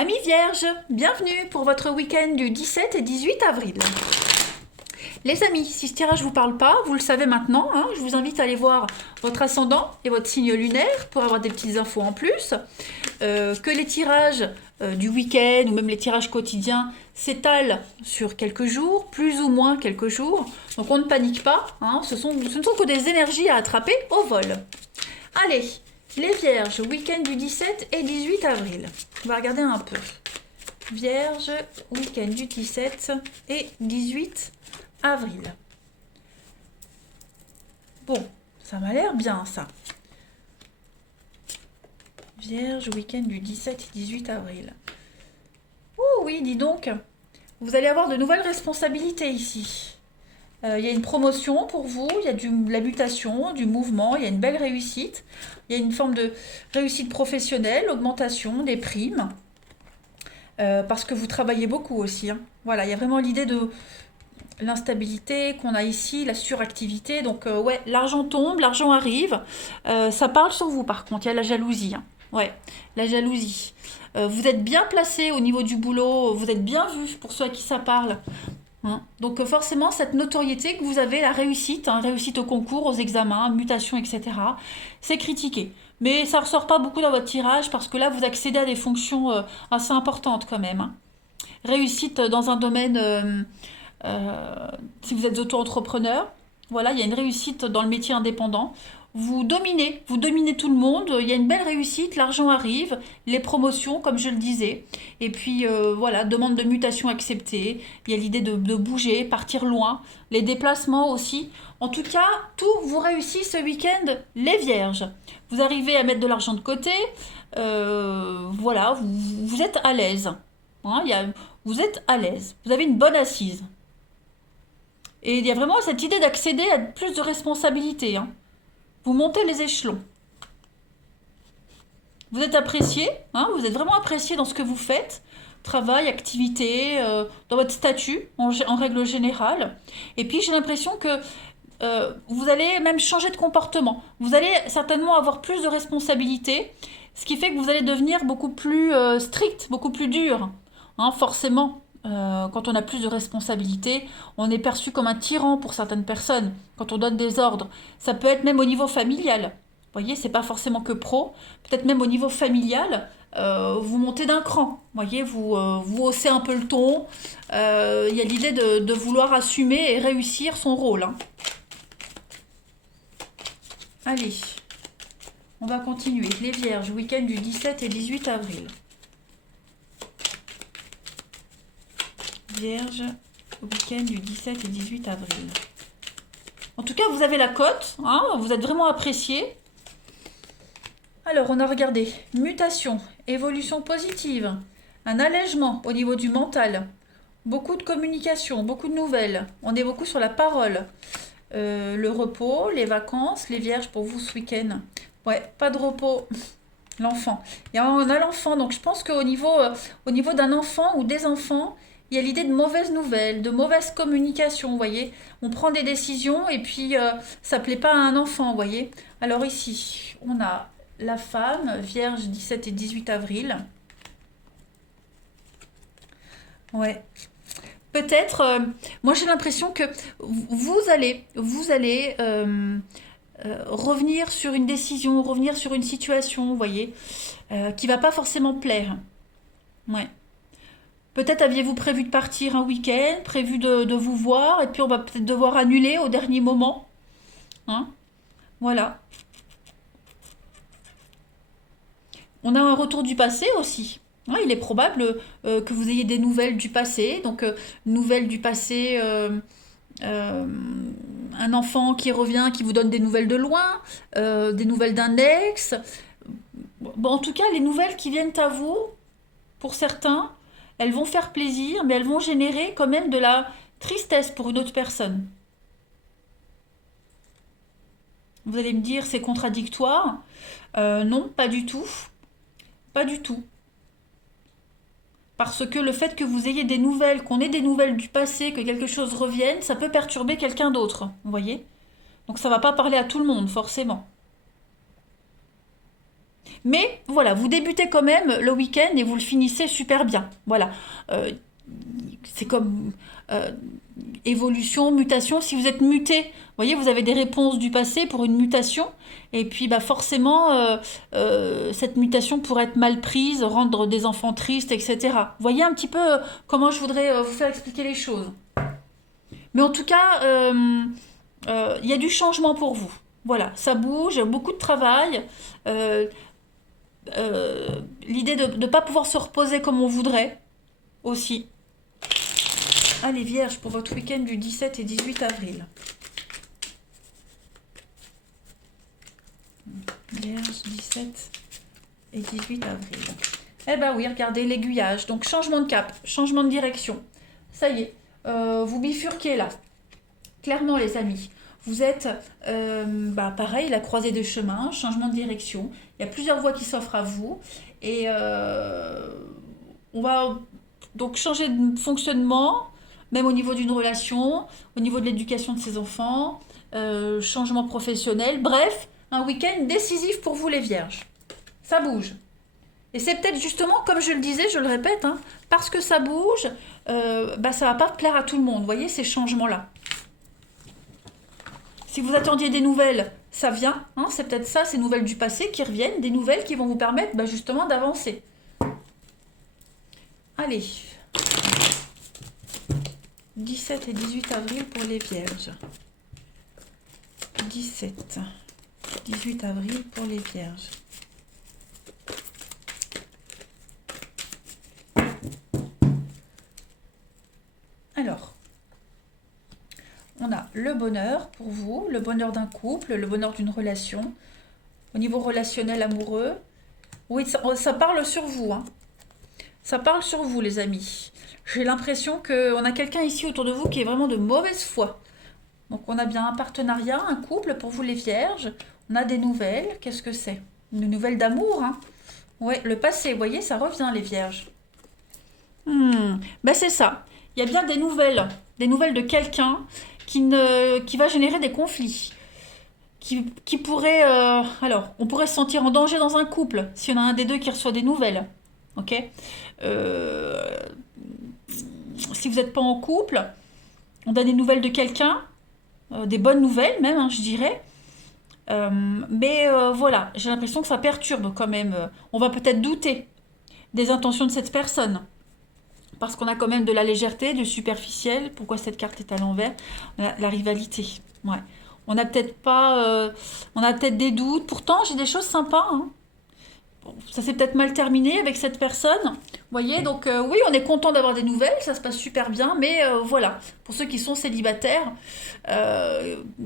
Amis vierges, bienvenue pour votre week-end du 17 et 18 avril. Les amis, si ce tirage ne vous parle pas, vous le savez maintenant, hein, je vous invite à aller voir votre ascendant et votre signe lunaire pour avoir des petites infos en plus. Que les tirages du week-end ou même les tirages quotidiens s'étalent sur quelques jours, plus ou moins quelques jours. Donc on ne panique pas, hein, ce ne sont que des énergies à attraper au vol. Allez, les vierges, week-end du 17 et 18 avril. On va regarder un peu. Vierge, week-end du 17 et 18 avril. Bon, ça m'a l'air bien ça. Vierge, week-end du 17 et 18 avril. Oh oui, dis donc, vous allez avoir de nouvelles responsabilités ici. Il y a une promotion pour vous, il y a de la mutation, du mouvement, il y a une belle réussite. Il y a une forme de réussite professionnelle, augmentation des primes. Parce que vous travaillez beaucoup aussi, hein. Voilà, il y a vraiment l'idée de l'instabilité qu'on a ici, la suractivité. Donc ouais, l'argent tombe, l'argent arrive. Ça parle sur vous par contre, il y a la jalousie, hein. Ouais, la jalousie. Vous êtes bien placé au niveau du boulot, vous êtes bien vu pour ceux à qui ça parle. Hein. Donc forcément, cette notoriété que vous avez, la réussite, hein, réussite au concours, aux examens, mutation, etc., c'est critiqué. Mais ça ressort pas beaucoup dans votre tirage parce que là, vous accédez à des fonctions assez importantes quand même, hein. Réussite dans un domaine, si vous êtes auto-entrepreneur, voilà, il y a une réussite dans le métier indépendant. Vous dominez tout le monde, il y a une belle réussite, l'argent arrive, les promotions, comme je le disais. Et puis voilà, demande de mutation acceptée, il y a l'idée de bouger, partir loin, les déplacements aussi. En tout cas, tout vous réussit ce week-end, les vierges. Vous arrivez à mettre de l'argent de côté, voilà, vous êtes à l'aise. Hein, vous êtes à l'aise, vous avez une bonne assise. Et il y a vraiment cette idée d'accéder à plus de responsabilités, hein. Vous montez les échelons. Vous êtes apprécié, hein, vous êtes vraiment apprécié dans ce que vous faites. Travail, activité, dans votre statut en règle générale. Et puis j'ai l'impression que vous allez même changer de comportement. Vous allez certainement avoir plus de responsabilités, ce qui fait que vous allez devenir beaucoup plus strict, beaucoup plus dur. Hein, forcément, quand on a plus de responsabilités, on est perçu comme un tyran pour certaines personnes, quand on donne des ordres. Ça peut être même au niveau familial. Vous voyez, c'est pas forcément que pro. Peut-être même au niveau familial, vous montez d'un cran. Vous voyez, vous haussez un peu le ton. Il y a l'idée de vouloir assumer et réussir son rôle, hein. Allez, on va continuer. Les vierges, week-end du 17 et 18 avril. Vierge, week-end du 17 et 18 avril. En tout cas, vous avez la cote, hein, vous êtes vraiment apprécié. Alors, on a regardé mutation, évolution positive, un allègement au niveau du mental, beaucoup de communication, beaucoup de nouvelles. On est beaucoup sur la parole. Le repos, les vacances, les vierges pour vous ce week-end. Ouais, pas de repos. L'enfant. Et on a l'enfant, donc je pense au niveau d'un enfant ou des enfants, il y a l'idée de mauvaises nouvelles, de mauvaise communication, vous voyez. On prend des décisions et puis ça ne plaît pas à un enfant, vous voyez. Alors ici, on a la femme, vierge 17 et 18 avril. Ouais. Peut-être, moi j'ai l'impression que vous allez revenir sur une décision, revenir sur une situation, vous voyez, qui va pas forcément plaire. Ouais. Peut-être aviez-vous prévu de partir un week-end, prévu de vous voir, et puis on va peut-être devoir annuler au dernier moment. Hein, voilà. On a un retour du passé aussi. Hein, il est probable que vous ayez des nouvelles du passé. Donc, nouvelles du passé, euh, un enfant qui revient, qui vous donne des nouvelles de loin, des nouvelles d'un ex. Bon, en tout cas, les nouvelles qui viennent à vous, pour certains, elles vont faire plaisir, mais elles vont générer quand même de la tristesse pour une autre personne. Vous allez me dire, c'est contradictoire. Non, pas du tout. Pas du tout. Parce que le fait que vous ayez des nouvelles, qu'on ait des nouvelles du passé, que quelque chose revienne, ça peut perturber quelqu'un d'autre. Vous voyez? Donc ça va pas parler à tout le monde, forcément. Mais voilà, vous débutez quand même le week-end et vous le finissez super bien. Voilà. Euh, c'est comme évolution, mutation. Si vous êtes muté, vous voyez, vous avez des réponses du passé pour une mutation. Et puis bah, forcément, cette mutation pourrait être mal prise, rendre des enfants tristes, etc. Vous voyez un petit peu comment je voudrais vous faire expliquer les choses. Mais en tout cas, il y a du changement pour vous. Voilà, ça bouge, beaucoup de travail. Euh, L'idée de ne pas pouvoir se reposer comme on voudrait aussi. Allez, Vierge, pour votre week-end du 17 et 18 avril. Vierge, 17 et 18 avril. Eh ben oui, regardez l'aiguillage. Donc, changement de cap, changement de direction. Ça y est, vous bifurquez là. Clairement, les amis. Vous êtes, pareil, la croisée de chemin, changement de direction. Il y a plusieurs voies qui s'offrent à vous. Et on va donc changer de fonctionnement, même au niveau d'une relation, au niveau de l'éducation de ses enfants, changement professionnel. Bref, un week-end décisif pour vous, les vierges. Ça bouge. Et c'est peut-être justement, comme je le disais, je le répète, hein, parce que ça bouge, ça va pas plaire à tout le monde. Vous voyez ces changements-là. Si vous attendiez des nouvelles, ça vient. Hein, c'est peut-être ça, ces nouvelles du passé qui reviennent, des nouvelles qui vont vous permettre justement d'avancer. Allez. 17 et 18 avril pour les vierges. 17, 18 avril pour les vierges. Alors, on a le bonheur pour vous, le bonheur d'un couple, le bonheur d'une relation. Au niveau relationnel amoureux, oui, ça parle sur vous. Hein. Ça parle sur vous, les amis. J'ai l'impression qu'on a quelqu'un ici autour de vous qui est vraiment de mauvaise foi. Donc on a bien un partenariat, un couple pour vous les vierges. On a des nouvelles. Qu'est-ce que c'est? Une nouvelle d'amour. Hein. Ouais, le passé, vous voyez, ça revient les vierges. C'est ça. Il y a bien des nouvelles de quelqu'un qui va générer des conflits. Qui pourrait... alors, on pourrait se sentir en danger dans un couple s'il y en a un des deux qui reçoit des nouvelles. Ok. Si vous n'êtes pas en couple, on a des nouvelles de quelqu'un, des bonnes nouvelles même, hein, je dirais. Voilà, j'ai l'impression que ça perturbe quand même. On va peut-être douter des intentions de cette personne. Parce qu'on a quand même de la légèreté, du superficiel. Pourquoi cette carte est à l'envers? La rivalité. Ouais. On n'a peut-être pas... on a peut-être des doutes. Pourtant, j'ai des choses sympas. Hein. Bon, ça s'est peut-être mal terminé avec cette personne. Vous voyez, donc oui, on est content d'avoir des nouvelles. Ça se passe super bien. Mais voilà, pour ceux qui sont célibataires,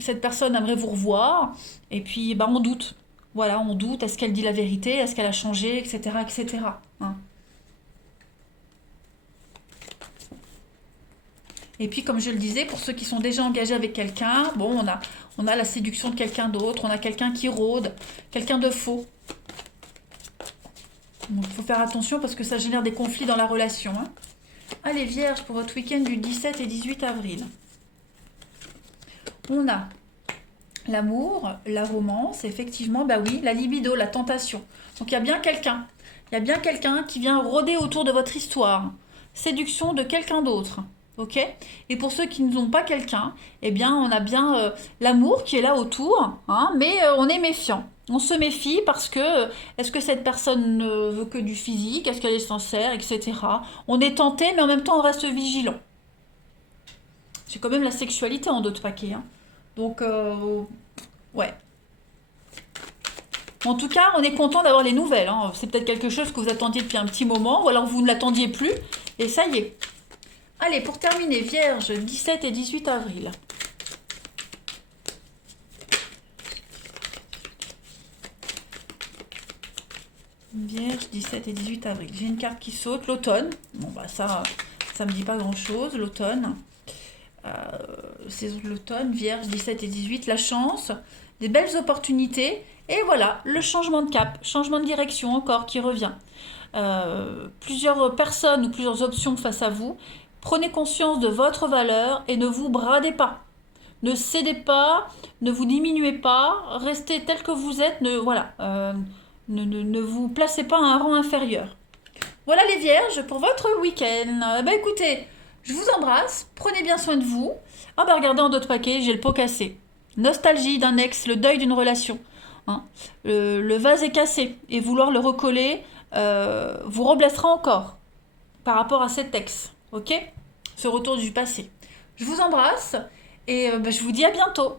cette personne aimerait vous revoir. Et puis, on doute. Voilà, on doute. Est-ce qu'elle dit la vérité? Est-ce qu'elle a changé? Etc. etc. Hein. Et puis, comme je le disais, pour ceux qui sont déjà engagés avec quelqu'un, bon, on a la séduction de quelqu'un d'autre, on a quelqu'un qui rôde, quelqu'un de faux. Donc, il faut faire attention parce que ça génère des conflits dans la relation. Hein. Allez, Vierge, pour votre week-end du 17 et 18 avril. On a l'amour, la romance, effectivement, oui, la libido, la tentation. Donc, il y a bien quelqu'un. Il y a bien quelqu'un qui vient rôder autour de votre histoire. Séduction de quelqu'un d'autre. Ok. Et pour ceux qui n'ont pas quelqu'un, eh bien, on a bien l'amour qui est là autour, hein, mais on est méfiant. On se méfie parce que est-ce que cette personne ne veut que du physique, est-ce qu'elle est sincère, etc. On est tenté, mais en même temps, on reste vigilant. C'est quand même la sexualité en d'autres paquets. Hein. Donc, ouais. En tout cas, on est content d'avoir les nouvelles. Hein. C'est peut-être quelque chose que vous attendiez depuis un petit moment, ou alors vous ne l'attendiez plus, et ça y est. Allez, pour terminer, Vierge, 17 et 18 avril. Vierge, 17 et 18 avril. J'ai une carte qui saute, l'automne. Bon, ça me dit pas grand-chose, l'automne. Saison de l'automne, Vierge, 17 et 18, la chance, des belles opportunités. Et voilà, le changement de cap, changement de direction encore qui revient. Plusieurs personnes ou plusieurs options face à vous. Prenez conscience de votre valeur et ne vous bradez pas. Ne cédez pas, ne vous diminuez pas, restez tel que vous êtes. Ne vous placez pas à un rang inférieur. Voilà les vierges pour votre week-end. Bah écoutez, je vous embrasse, prenez bien soin de vous. Ah bah regardez en d'autres paquets, j'ai le pot cassé. Nostalgie d'un ex, le deuil d'une relation. Hein. Le vase est cassé et vouloir le recoller vous reblessera encore par rapport à cet ex. Ok? Ce retour du passé. Je vous embrasse et bah, je vous dis à bientôt.